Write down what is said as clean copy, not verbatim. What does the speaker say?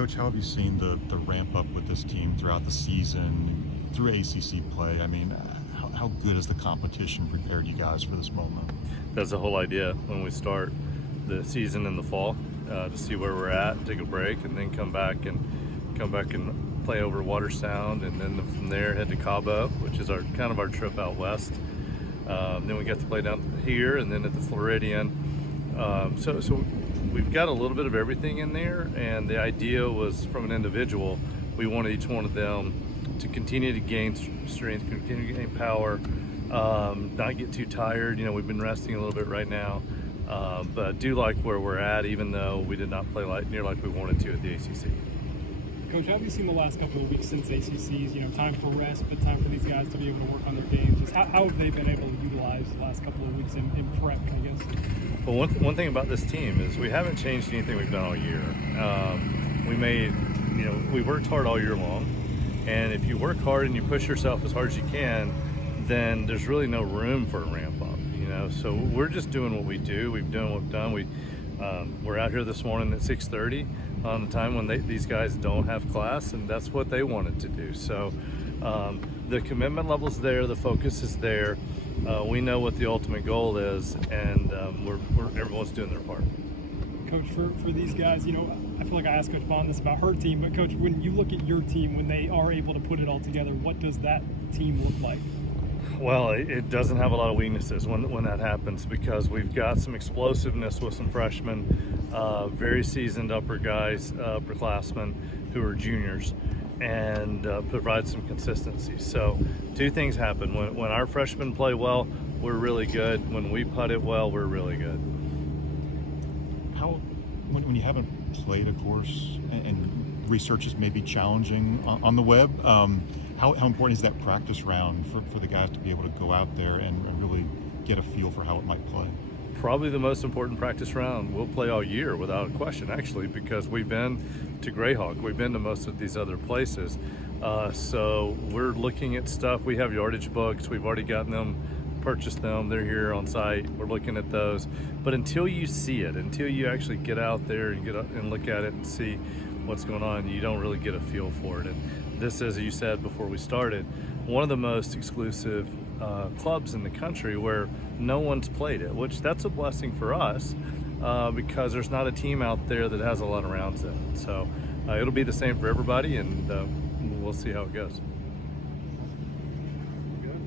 Coach, how have you seen the ramp up with this team throughout the season, through ACC play? I mean, how good has the competition prepared you guys for this moment? That's the whole idea when we start the season in the fall, to see where we're at, take a break, and then come back and play over Water Sound, and then from there head to Cabo, which is our kind of our trip out west. Then we got to play down here, and then at the Floridian. So we've got a little bit of everything in there, and the idea was, from an individual, we wanted each one of them to continue to gain strength, continue to gain power, not get too tired. You know, we've been resting a little bit right now, but I do like where we're at, even though we did not play near like we wanted to at the ACC. Coach, how have you seen the last couple of weeks since ACCs? You know, time for rest, but time for these guys to be able to work on their games. Just how have they been able to utilize the last couple of weeks in prep, I guess? Well, one thing about this team is we haven't changed anything we've done all year. We worked hard all year long, and if you work hard and you push yourself as hard as you can, then there's really no room for a ramp up. You know, so we're just doing what we do. We've done what we've done. We're out here this morning at 6:30 on the time when these guys don't have class, and that's what they wanted to do. So the commitment level's there, the focus is there. We know what the ultimate goal is, and everyone's doing their part. Coach, for these guys, you know, I feel like I asked Coach Bond this about her team, but Coach, when you look at your team, when they are able to put it all together, what does that team look like? Well, it doesn't have a lot of weaknesses when that happens, because we've got some explosiveness with some freshmen, very seasoned upperclassmen who are juniors, and provide some consistency. So two things happen. When our freshmen play well, we're really good. When we putt it well, we're really good. When you haven't played a course and research is maybe challenging on the web, how important is that practice round for the guys to be able to go out there and really get a feel for how it might play? Probably the most important practice round we'll play all year, without a question, actually, because we've been to Greyhawk, we've been to most of these other places. So we're looking at stuff. We have yardage books, we've already gotten them, purchased them, they're here on site, we're looking at those. But until you see it, until you actually get out there and get up and look at it and see what's going on, you don't really get a feel for it. And this, as you said before we started, one of the most exclusive clubs in the country where no one's played it, which that's a blessing for us, because there's not a team out there that has a lot of rounds in it. So it'll be the same for everybody, and we'll see how it goes.